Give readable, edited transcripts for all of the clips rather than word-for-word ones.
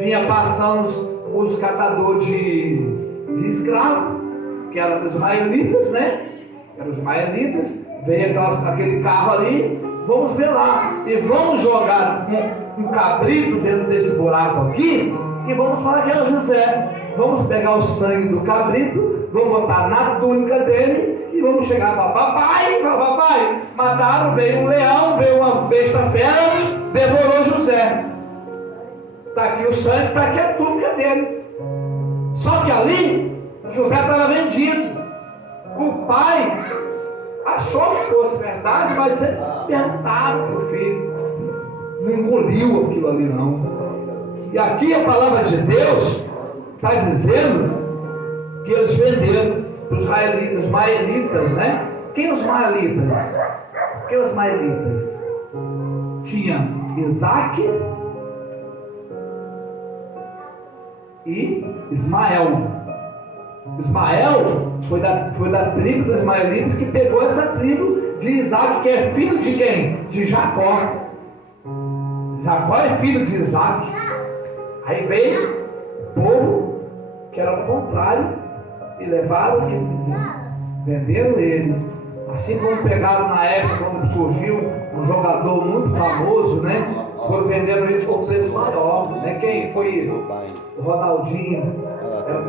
vinha passando os catadores de escravos, que eram os israelitas, né? Eram os israelitas. Veio aquele carro ali, vamos ver lá. E vamos jogar um cabrito dentro desse buraco aqui, e vamos falar que era José. Vamos pegar o sangue do cabrito, vamos botar na túnica dele, e vamos chegar para papai e falar: papai, mataram, veio um leão, veio uma besta fera, devorou José. Está aqui o sangue, está aqui a túnica dele. Só que ali, José estava vendido. O pai achou que fosse verdade, mas você perguntava, meu filho, não engoliu aquilo ali não. E aqui a palavra de Deus está dizendo que eles venderam os maelitas, né? Quem os maelitas? Quem os maelitas? Tinha Isaac e Ismael. Ismael foi da tribo dos ismaelitas, que pegou essa tribo de Isaac, que é filho de quem? De Jacó. Jacó é filho de Isaac. Aí veio o povo que era o contrário e levaram ele, venderam ele. Assim como pegaram na época, quando surgiu um jogador muito famoso, né? Quando venderam ele por um preço maior, né? Quem foi isso? O Ronaldinho,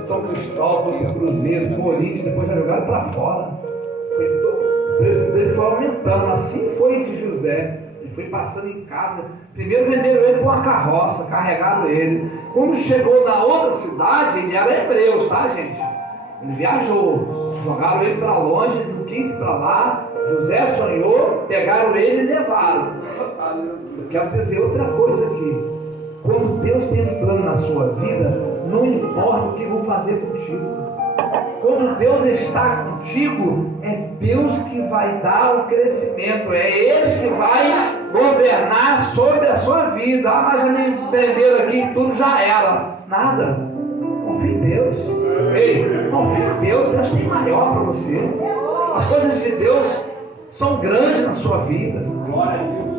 São Cristóvão, Cruzeiro, Corinthians, depois já jogaram para fora. O preço dele foi aumentando. Assim foi de José. Ele foi passando em casa. Primeiro venderam ele por uma carroça, carregaram ele. Quando chegou na outra cidade, ele era hebreu, tá, gente? Ele viajou, jogaram ele para longe, não quis ir para lá. José sonhou, pegaram ele e levaram. Eu quero dizer outra coisa aqui. Quando Deus tem um plano na sua vida, não importa o que vão fazer contigo. Quando Deus está contigo, é Deus que vai dar o crescimento, é Ele que vai governar sobre a sua vida. Ah, mas já me prenderam aqui e tudo já era. Nada. Confie em Deus. Ei, confie em Deus. Deus tem maior para você. As coisas de Deus são grandes na sua vida.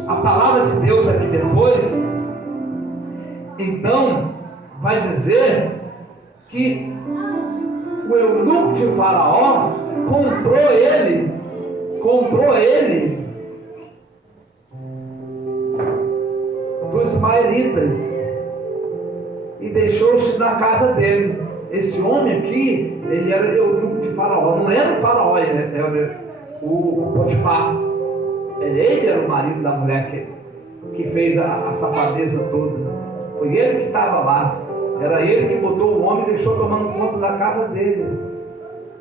A palavra de Deus aqui depois, então, vai dizer que o eunuco de Faraó comprou ele dos ismaelitas e deixou-se na casa dele. Esse homem aqui, ele era eunuco de Faraó, não era o Faraó, ele era o Potifar. Ele era o marido da mulher que fez a safadeza toda. Foi ele que estava lá. Era ele que botou o homem e deixou tomando conta da casa dele.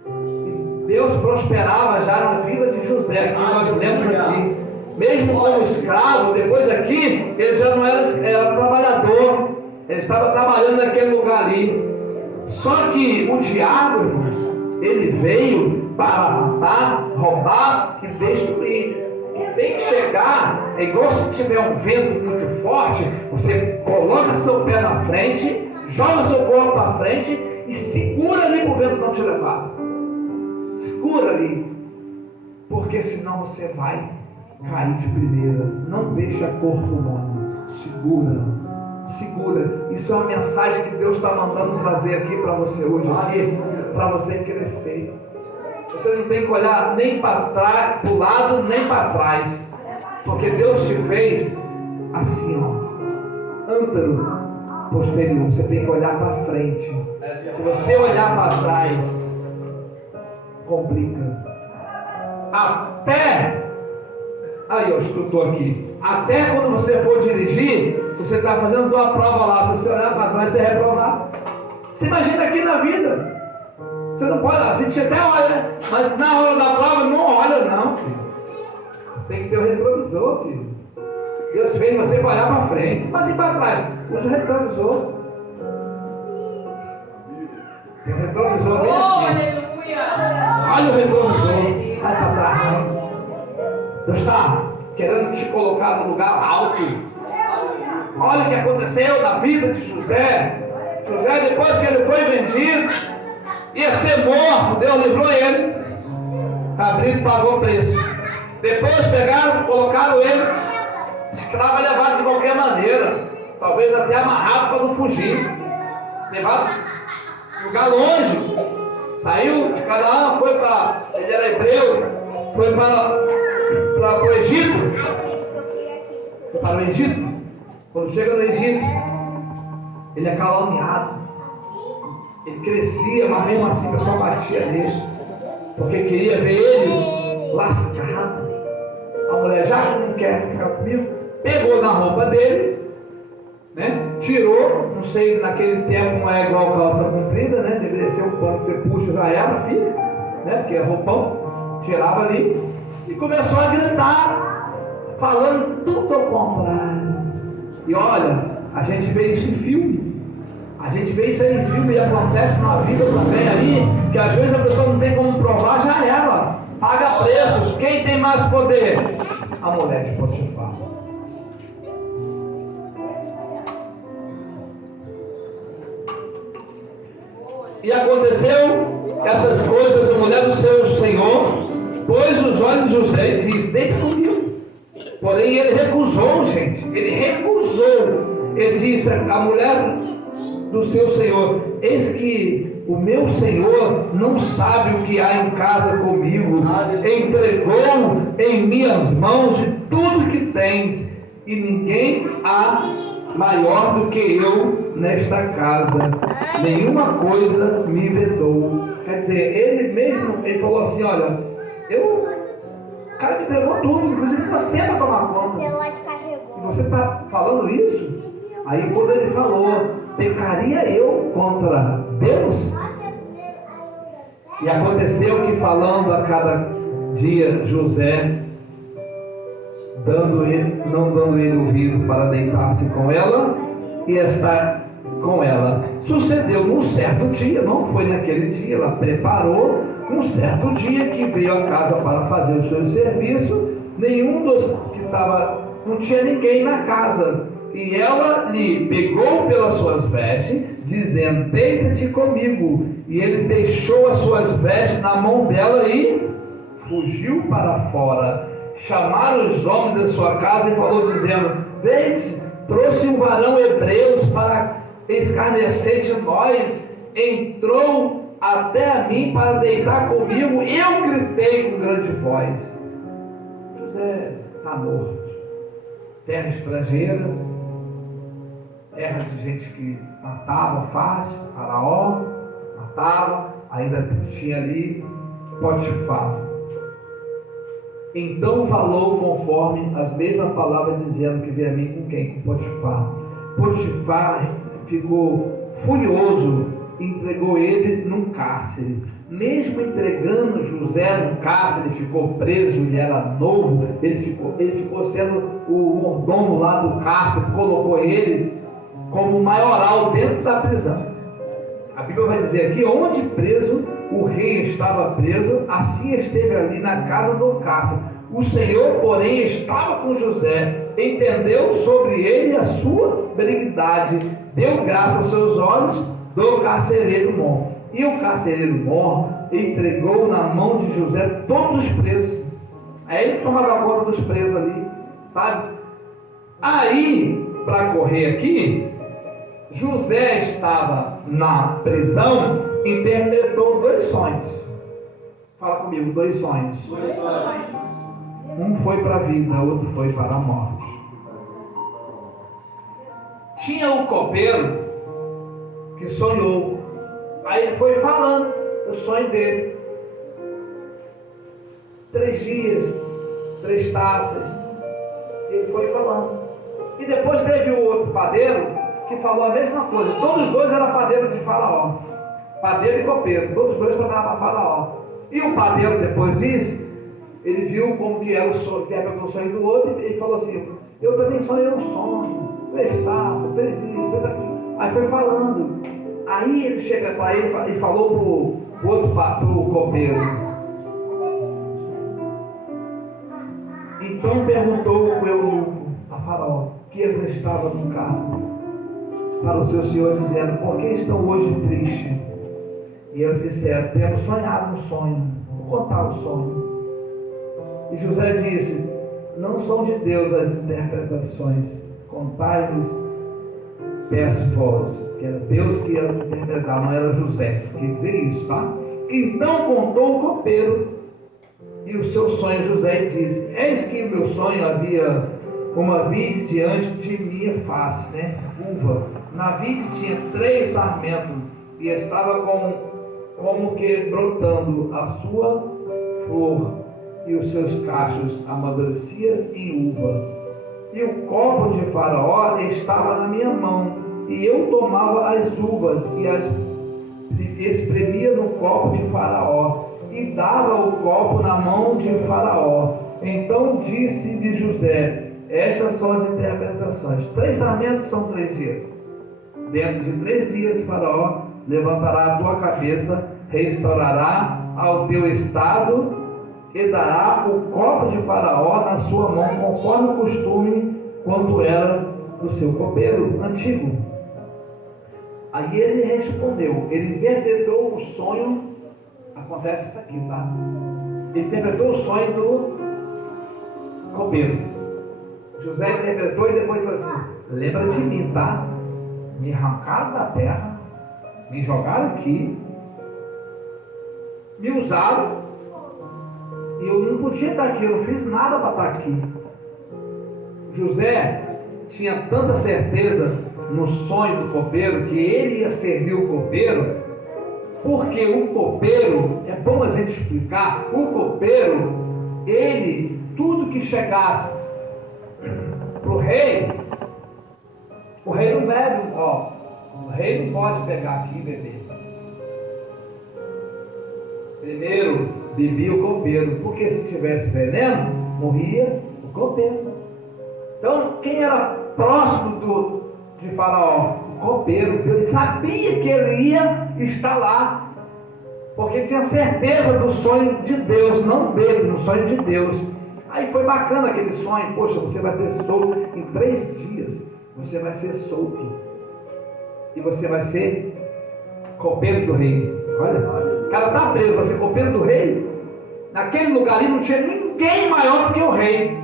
E Deus prosperava já na vida de José, que nós lemos aqui. Mesmo como escravo, depois aqui, ele já não era trabalhador. Ele estava trabalhando naquele lugar ali. Só que o diabo, ele veio para matar, roubar e destruir. E tem que chegar, é igual se tiver um vento muito forte, você coloca seu pé na frente, joga seu corpo para frente e segura ali para o vento não te levar. Segura ali, porque senão você vai cair de primeira. Não deixa corpo humano. Segura. Isso é uma mensagem que Deus está mandando trazer aqui para você hoje, aqui, para você crescer. Você não tem que olhar nem para o lado, nem para trás. Porque Deus te fez assim, ó, ântero posterior. Você tem que olhar para frente. Se você olhar para trás, complica. Aí, ó, instrutor aqui. Até quando você for dirigir, se você está fazendo uma prova lá, se você olhar para trás, você reprovar. Você imagina aqui na vida. Você não pode, a gente até olha, né? Mas na hora da prova não olha não, filho. Tem que ter o retrovisor, filho. Deus fez você olhar para frente, mas ir para trás. Usa o retrovisor. Tem o retrovisor bem aqui. Olha o retrovisor. Vai para trás. Deus está querendo te colocar no lugar alto. Olha o que aconteceu na vida de José. José, depois que ele foi vendido, ia ser morto, Deus livrou ele. Cabrito pagou o preço. Depois pegaram, colocaram ele escravo, levado de qualquer maneira. talvez até amarrado para não fugir, levado lugar longe, saiu de Canaã, foi para, ele era hebreu, foi para o Egito, foi para o Egito. Quando chega no Egito, ele é caluniado, ele crescia, mas mesmo assim o pessoal batia nele, porque queria ver ele lascado. A mulher, já que não quer ficar comigo, pegou na roupa dele, né? Tirou, não sei, naquele tempo não é igual calça comprida, né? Deveria ser um pano que você puxa, já era, fica, né? Porque é roupão, tirava ali e começou a gritar, falando tudo ao contrário. E olha, a gente vê isso em filme, a gente vê isso aí em filme e acontece na vida também aí, que às vezes a pessoa não tem como provar, já era, paga preço. Quem tem mais poder? A mulher de Potifar. E aconteceu essas coisas, a mulher do seu senhor pôs os olhos de José e disse: deita comigo. Porém ele recusou, gente, ele recusou. Ele disse à mulher do seu senhor: eis que o meu senhor não sabe o que há em casa comigo, entregou em minhas mãos tudo que tens, e ninguém há maior do que eu nesta casa, nenhuma coisa me vedou. Quer dizer, ele mesmo, ele falou assim: olha, o cara me entregou tudo, inclusive você vai tomar conta, e você está falando isso? Aí quando ele falou: pecaria eu contra Deus? E aconteceu que, falando a cada dia, José, não dando ele ouvido para deitar-se com ela e estar com ela. Sucedeu num certo dia, não foi naquele dia, ela preparou um certo dia que veio à casa para fazer o seu serviço, nenhum dos que estava, não tinha ninguém na casa, e ela lhe pegou pelas suas vestes, dizendo: deita-te comigo. E ele deixou as suas vestes na mão dela e fugiu para fora. Chamaram os homens da sua casa e falou, dizendo: vês, trouxe um varão hebreu para escarnecer de nós, entrou até a mim para deitar comigo. Eu gritei com grande voz. José está morto. Terra estrangeira, terra de gente que matava fácil, Faraó matava, ainda tinha ali Potifar. Então falou conforme as mesmas palavras, dizendo que veio a mim com quem? Com Potifar. Potifar ficou furioso, entregou ele num cárcere. Mesmo entregando José no cárcere, ele ficou preso, ele era novo, ele ficou sendo o mordomo lá do cárcere, colocou ele como maioral dentro da prisão. A Bíblia vai dizer aqui: onde preso o rei estava preso, assim esteve ali na casa do cárcere. O Senhor, porém, estava com José, entendeu sobre ele a sua benignidade, deu graça aos seus olhos do carcereiro mor. E o carcereiro mor entregou na mão de José todos os presos. Aí ele tomava conta dos presos ali, sabe? Aí, para correr aqui, José estava na prisão, interpretou 2 sonhos. Fala comigo, 2 sonhos. 2 sonhos. Um foi para a vida, outro foi para a morte. Tinha um copeiro que sonhou. Aí ele foi falando o sonho dele. 3 dias, 3 taças. Ele foi falando. E depois teve o outro padeiro que falou a mesma coisa. Todos os 2 eram padeiros de Faraó. Padeiro e copeiro. Todos os 2 trabalhavam para Faraó. E o padeiro, depois disse, ele viu como que era o sonho, interpretou o sonho do outro, e ele falou assim: eu também sonhei um sonho. 3 taças, 3 dias, 3 aqui. Aí foi falando. Aí ele chega para ele e falou pro copeiro. Então perguntou o eunuco a Faraó, que eles estavam no cárcere, para o seu senhor, dizendo: por que estão hoje tristes? E eles disseram: temos sonhado um sonho. Vou contar o sonho. E José disse: não são de Deus as interpretações, contai-nos Persforos, que era Deus que ia interpretar, não era José, quer dizer isso, tá? Então contou o copeiro e o seu sonho José e disse: eis que o meu sonho havia uma vide diante de minha face, né? Uva. Na vide tinha 3 sarmentos e estava como que brotando a sua flor e os seus cachos amadureciam em uva. E o copo de Faraó estava na minha mão, e eu tomava as uvas e as espremia no copo de Faraó, e dava o copo na mão de Faraó. Então disse-lhe José: estas são as interpretações. 3 sarmentos são 3 dias. Dentro de 3 dias, Faraó levantará a tua cabeça, restaurará ao teu estado e dará o copo de Faraó na sua mão, conforme o costume, quanto era do seu copeiro antigo. Aí ele respondeu, ele interpretou o sonho. Acontece isso aqui, tá? Ele interpretou o sonho do copeiro. José interpretou e depois falou assim: lembra de mim, tá? Me arrancaram da terra, me jogaram aqui, me usaram, e eu não podia estar aqui, eu não fiz nada para estar aqui. José tinha tanta certeza no sonho do copeiro que ele ia servir o copeiro, porque o copeiro, é bom a gente explicar, o copeiro, ele, tudo que chegasse para o rei não bebe, ó, o rei não pode pegar aqui e beber. Primeiro bebia o copeiro, porque se tivesse veneno, morria o copeiro. Então, quem era próximo de Faraó? O copeiro. Ele sabia que ele ia estar lá, porque tinha certeza do sonho de Deus, não dele, no sonho de Deus. Aí foi bacana aquele sonho. Poxa, você vai ter solto em 3 dias, você vai ser solto, e você vai ser copeiro do rei. Olha, o cara está preso, vai ser copeiro do rei. Naquele lugar ali não tinha ninguém maior do que o rei.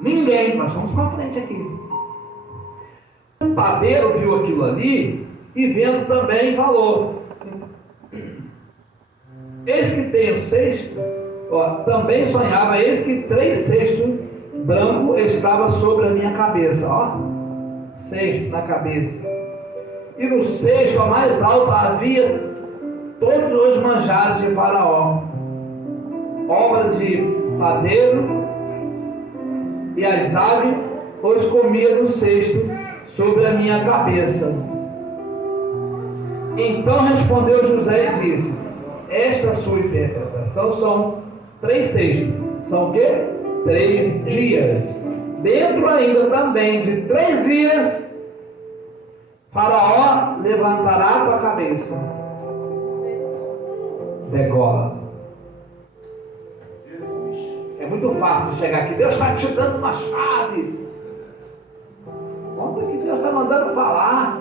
Ninguém. Nós vamos para frente aqui. O padeiro viu aquilo ali e vendo também falou: eis que tenho 6, também sonhava, eis que 3 cestos branco estava sobre a minha cabeça, cesto na cabeça, e no cesto a mais alto havia todos os manjares de Faraó, obra de padeiro, e as aves os comia no cesto sobre a minha cabeça. Então respondeu José e disse: esta sua interpretação são 3 cestos. São o quê? 3 dias. Dentro ainda também de 3 dias, Faraó levantará a tua cabeça. Degola. É muito fácil chegar aqui. Deus está te dando uma chave. Conta que Deus está mandando falar.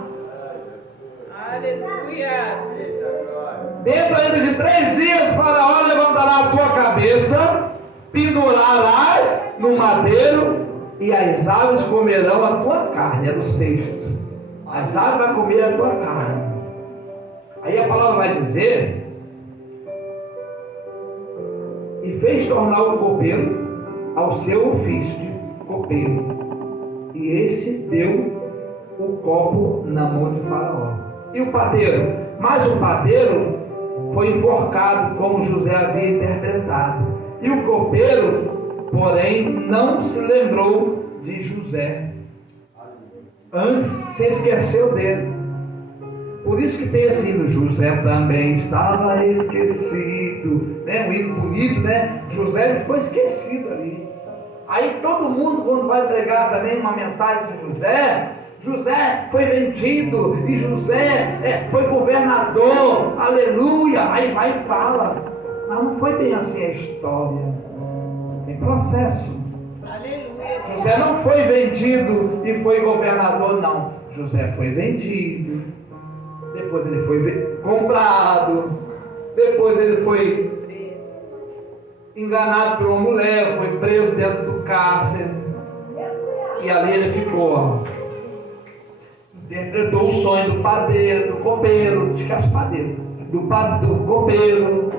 Aleluia. Dentro ainda de 3 dias, Faraó levantará a tua cabeça, pendurarás no madeiro, e as aves comerão a tua carne. É do 6º. As aves vão comer a tua carne. Aí a palavra vai dizer: e fez tornar o copeiro ao seu ofício de copeiro, e este deu o copo na mão de Faraó. E o padeiro? Mas o padeiro foi enforcado, como José havia interpretado. E o copeiro, porém, não se lembrou de José. Antes se esqueceu dele. Por isso que tem assim: José também estava esquecido, né? Um hino bonito, né? José ficou esquecido ali. Aí todo mundo, quando vai pregar também uma mensagem de José, José foi vendido, e José foi governador, aleluia. Aí vai e fala, mas não foi bem assim a história. Tem processo. Aleluia. José não foi vendido e foi governador, não. José foi vendido, depois ele foi comprado, depois ele foi enganado por uma mulher, foi preso dentro do cárcere, e ali ele ficou. interpretou o sonho do padeiro, do copeiro, esquece o padeiro, do copeiro,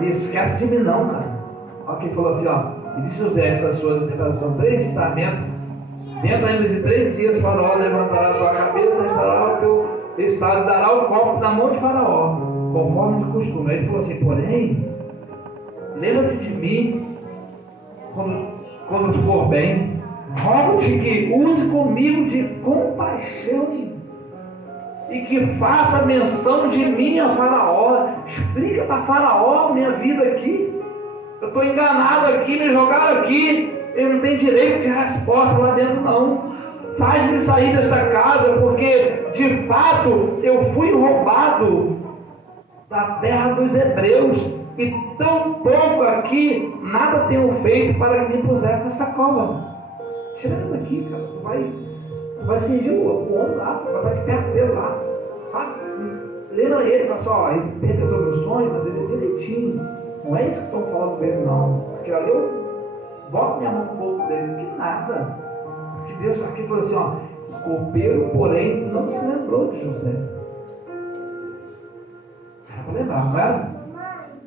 disse, esquece de mim não, cara. Olha quem falou assim, ó, e disse José, essas suas interpretações, 3 pensamentos, dentro ainda de 3 dias, Faraó levantará a tua cabeça, restaurará o teu estado, dará o copo na mão de Faraó, conforme de costume. Aí ele falou assim, porém, lembra-te de mim, quando for bem, rogo-te que use comigo de compaixão e que faça menção de mim a Faraó. Explica para Faraó minha vida aqui. Eu estou enganado aqui, me jogaram aqui. Eu não tenho direito de resposta lá dentro, não. Faz-me sair desta casa, porque de fato eu fui roubado da terra dos hebreus. E tão pouco aqui, nada tenho feito para que me pusesse nessa cova. Tira ele daqui, cara. Vai servir o homem lá, vai estar de perto dele lá, sabe? Lembra ele, fala assim, ó, ele interpretou meu sonho, mas ele é direitinho. Não é isso que estão falando dele, não. Aquilo ali eu boto minha mão no fogo dele, que nada. Porque Deus aqui falou assim, ó, o copeiro, porém, não se lembrou de José. Era para lembrar, não era?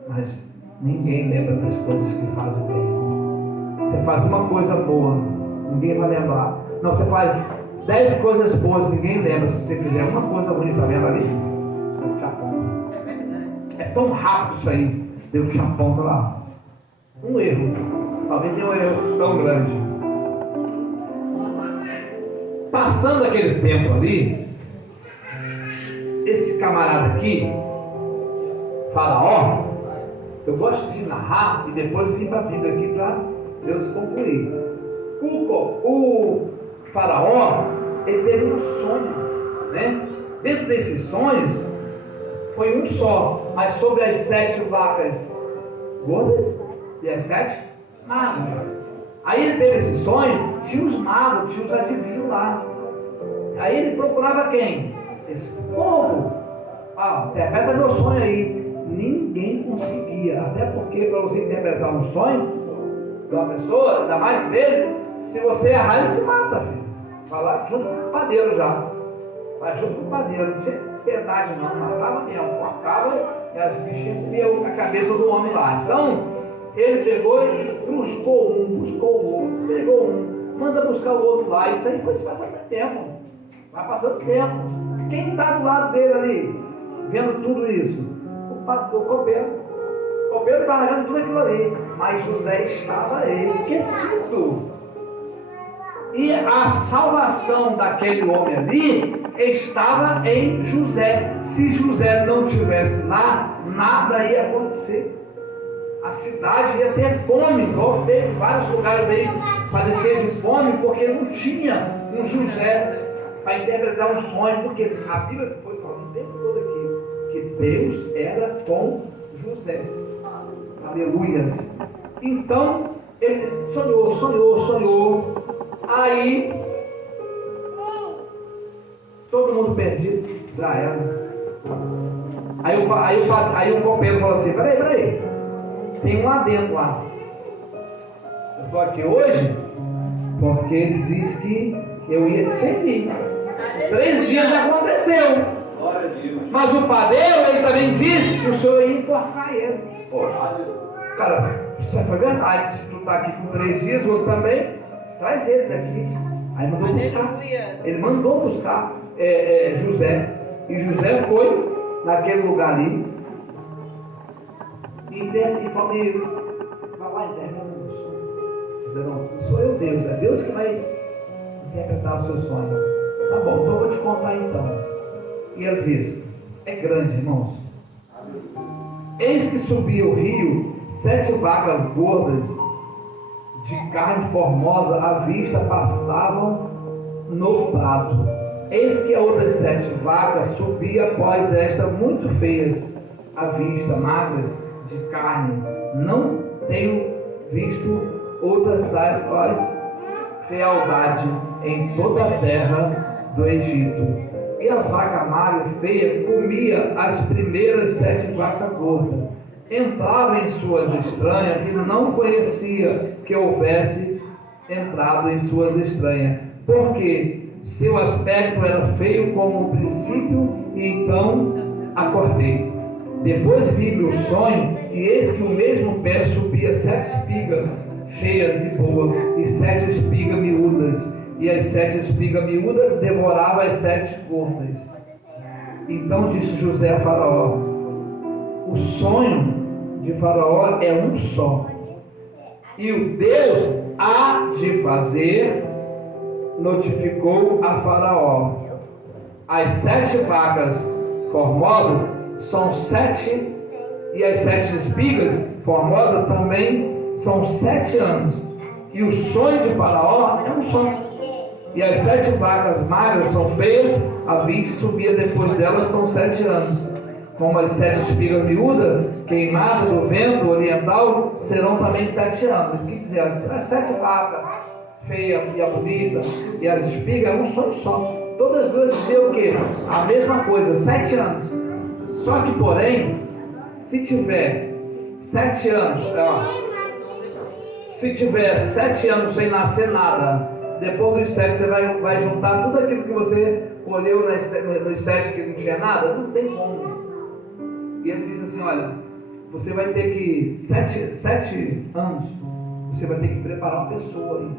Mas ninguém lembra das coisas que faz o bem. Você faz uma coisa boa, ninguém vai lembrar. Não, você faz 10 coisas boas, ninguém lembra. Se você fizer uma coisa ruim, tá vendo ali? Deus te aponta. É tão rápido isso aí. Deus te aponta lá. Um erro. Talvez tenha um erro tão grande. Passando aquele tempo ali, esse camarada aqui, Faraó, eu gosto de narrar e depois vir para a Bíblia aqui para Deus concluir. O Faraó, ele teve um sonho, né? Dentro desses sonhos, foi um só, mas sobre as 7 vacas gordas e as 7 magras. Aí ele teve esse sonho, tinha os magos, tinha os adivinhos lá. Aí ele procurava quem? Esse povo. Interpreta meu sonho aí. Ninguém conseguia, até porque para você interpretar um sonho de uma pessoa, ainda mais dele, se você errar, ele te mata, filho. Vai lá junto com o padeiro já. Vai junto com o padeiro, não tinha piedade não, matava mesmo, cortava e as bichinhas comiam a cabeça do homem lá. Então, ele pegou e buscou o outro, pegou um, manda buscar o outro lá. Isso aí foi se passando tempo. Vai passando tempo. Quem está do lado dele ali, vendo tudo isso? O copeiro. O copeiro estava vendo tudo aquilo ali, mas José estava esquecido. E a salvação daquele homem ali estava em José. Se José não estivesse lá, nada ia acontecer. A cidade ia ter fome, igual teve vários lugares aí padecer de fome, porque não tinha um José para interpretar um sonho, porque a Bíblia foi falando o tempo todo aqui que Deus era com José. Aleluias. Então, ele sonhou. Aí, todo mundo perdido, já era. Aí o copeiro falou assim, peraí, tem um adendo lá. Eu estou aqui hoje porque ele disse que eu ia sempre ir. 3 dias já aconteceu. Mas o padeiro, ele também disse que o senhor ia enforcar ele. Poxa, cara, isso foi verdade. Se tu está aqui por 3 dias, o outro também, traz ele daqui. Aí mandou buscar. Ele mandou buscar José. E José foi naquele lugar ali. E vai lá interpretando o sonho. Dizer, não sou eu Deus, é Deus que vai interpretar o seu sonho. Tá bom, então eu vou te contar então. E ele diz, é grande, irmãos. Eis que subia o rio, 7 vacas gordas, de carne formosa, à vista passavam no prato. Eis que outras 7 vacas subia após esta, muito feias, à vista, magras, de carne. Não tenho visto outras tais quais fealdade em toda a terra do Egito. E as vacas magras e feias comia as primeiras 7 vacas gordas. Entrava em suas estranhas e não conhecia que houvesse entrado em suas estranhas. Porque seu aspecto era feio como o princípio, e então acordei. Depois vi meu sonho, e eis que o mesmo pé subia 7 espigas cheias e boas, e 7 espigas miúdas, e as 7 espigas miúdas devoravam as 7 gordas. Então disse José a Faraó: o sonho de Faraó é um só, e o Deus há de fazer. Notificou a Faraó: as 7 vacas formosas são 7, e as 7 espigas formosas também são 7 anos, e o sonho de Faraó é um sonho. E as 7 vacas magras são feias, a 20 subia depois delas são 7 anos. Como as 7 espigas miúdas, queimadas do vento oriental, serão também 7 anos. O que dizer? As 7 vacas feia e a bonita, e as espigas é um sonho só. Todas as duas diziam o quê? A mesma coisa, 7 anos. Só que, porém, se tiver 7 anos, se tiver 7 anos sem nascer nada, depois dos 7 você vai juntar tudo aquilo que você colheu nos 7 que não tinha nada? Não tem como. E ele diz assim: olha, você vai ter que, 7 anos, você vai ter que preparar uma pessoa aí.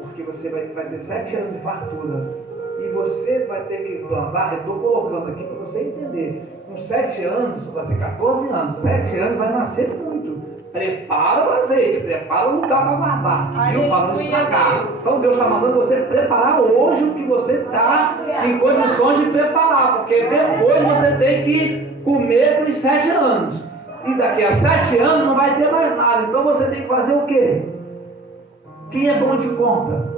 Porque você vai ter 7 anos de fartura, e você vai ter que plantar. Eu estou colocando aqui para você entender. Com 7 anos, vai ser 14 anos, 7 anos vai nascer muito. Prepara o azeite, prepara o lugar para guardar, viu? Para não estragar. Então Deus está mandando você preparar hoje o que você está em condições de preparar, porque depois você tem que comer dos 7 anos, e daqui a 7 anos não vai ter mais nada. Então você tem que fazer o quê? Quem é bom de conta?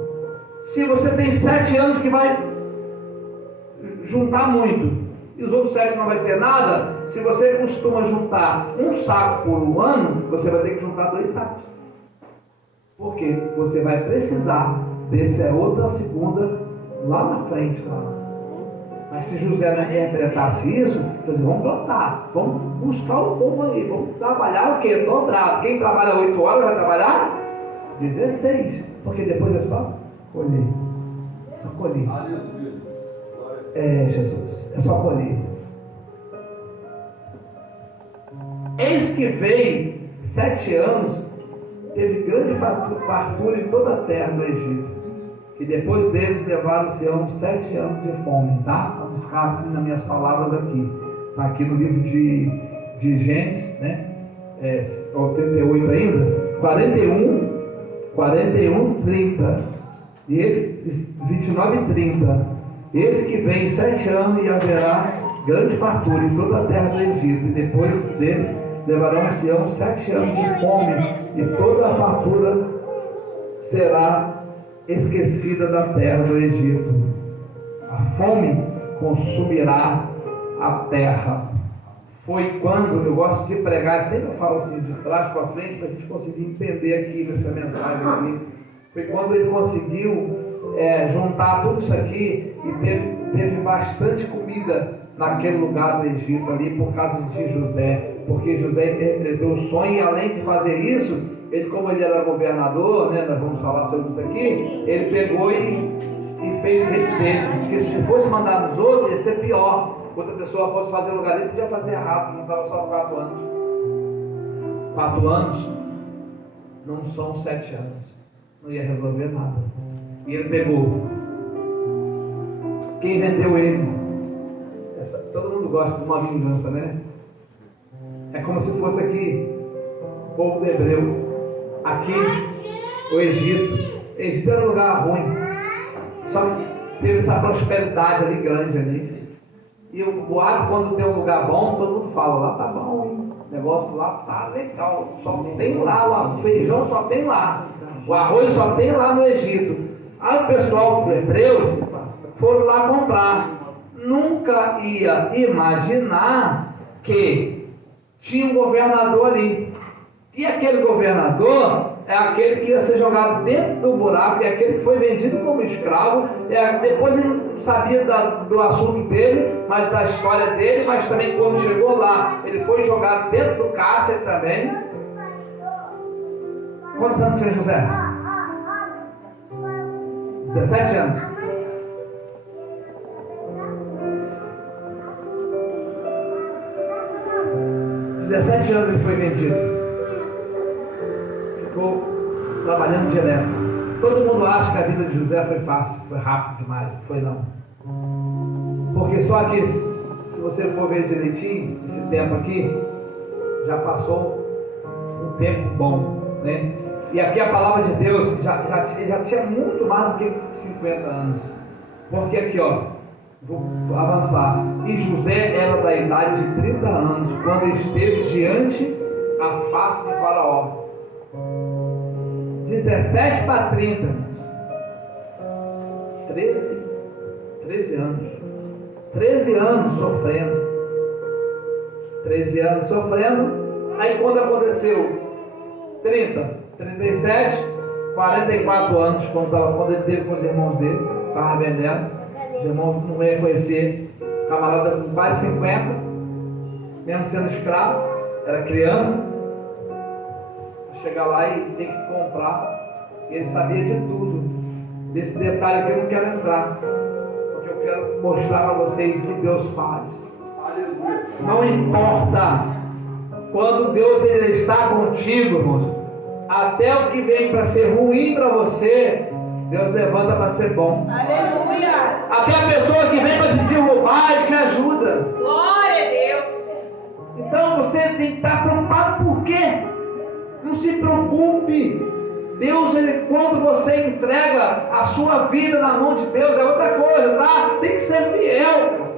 Se você tem 7 anos que vai juntar muito, e os outros 7 não vai ter nada, se você costuma juntar um saco por um ano, você vai ter que juntar 2 sacos. Por quê? Você vai precisar dessa outra segunda lá na frente. Mas se José não interpretasse isso, vamos plantar, vamos buscar o povo aí, vamos trabalhar o quê? Dobrado. Quem trabalha 8 horas vai trabalhar 16, porque depois é só colher. Só colher. Jesus, é só colher. Eis que veio 7 anos, teve grande fartura em toda a terra do Egito, e depois deles levaram-se 7 anos de fome, tá? Vamos ficar assim nas minhas palavras aqui. Está aqui no livro de Gênesis, né? 38 ainda, 41, 30, e esse 29 e 30. Esse que vem 7 anos, e haverá grande fartura em toda a terra do Egito, e depois deles levarão-se 7 anos de fome, e toda a fartura será esquecida da terra do Egito. A fome consumirá a terra. Foi quando, eu gosto de pregar, sempre eu falo assim, de trás para frente, para a gente conseguir entender aqui nessa mensagem aqui. Foi quando ele conseguiu juntar tudo isso aqui, e teve bastante comida naquele lugar do Egito ali, por causa de José, porque José interpretou o sonho, e além de fazer isso, ele, como ele era governador, né, nós vamos falar sobre isso aqui, ele pegou e fez o jeito dele, porque se fosse mandar nos outros, ia ser pior. Outra pessoa fosse fazer o lugar dele, podia fazer errado, não estava só 4 anos. 4 anos não são 7 anos, não ia resolver nada. E ele pegou. Quem vendeu ele? Todo mundo gosta de uma vingança, né? É como se fosse aqui o povo do hebreu, aqui o Egito. O Egito era um lugar ruim, só que teve essa prosperidade ali grande ali. E o boato, quando tem um lugar bom, todo mundo fala: lá tá bom, hein? O negócio lá tá legal, só tem lá, o feijão só tem lá, o arroz só tem lá no Egito. Aí o pessoal dos hebreus foram lá comprar. Nunca ia imaginar que tinha um governador ali. E aquele governador é aquele que ia ser jogado dentro do buraco, é aquele que foi vendido como escravo. Depois ele não sabia do assunto dele, mas da história dele, mas também quando chegou lá, ele foi jogado dentro do cárcere também. Quantos anos tinha José? 17 anos. 17 anos ele foi vendido. Ficou trabalhando direto. Todo mundo acha que a vida de José foi fácil, foi rápido demais. Foi não. Porque só aqui, se você for ver direitinho, esse tempo aqui, já passou um tempo bom, né? E aqui a palavra de Deus já tinha muito mais do que 50 anos. Porque aqui, ó, vou avançar. E José era da idade de 30 anos, quando esteve diante a face de Faraó. 17 para 30. 13 anos. 13 anos sofrendo. 13 anos sofrendo. Aí quando aconteceu 30, 37, 44 anos, quando ele teve com os irmãos dele, estava vendendo. Os irmãos não iam conhecer. Camarada com quase 50, mesmo sendo escravo, era criança. Chegar lá e ter que comprar. Ele sabia de tudo. Desse detalhe que eu não quero entrar, porque eu quero mostrar para vocês o que Deus faz. Não importa quando Deus ele está contigo, irmãos. Até o que vem para ser ruim para você, Deus levanta para ser bom. Aleluia! Até a pessoa que vem para te derrubar, ele te ajuda. Glória a Deus! Então você tem que estar preocupado por quê? Não se preocupe. Deus, ele, quando você entrega a sua vida na mão de Deus, é outra coisa, tá? Tem que ser fiel.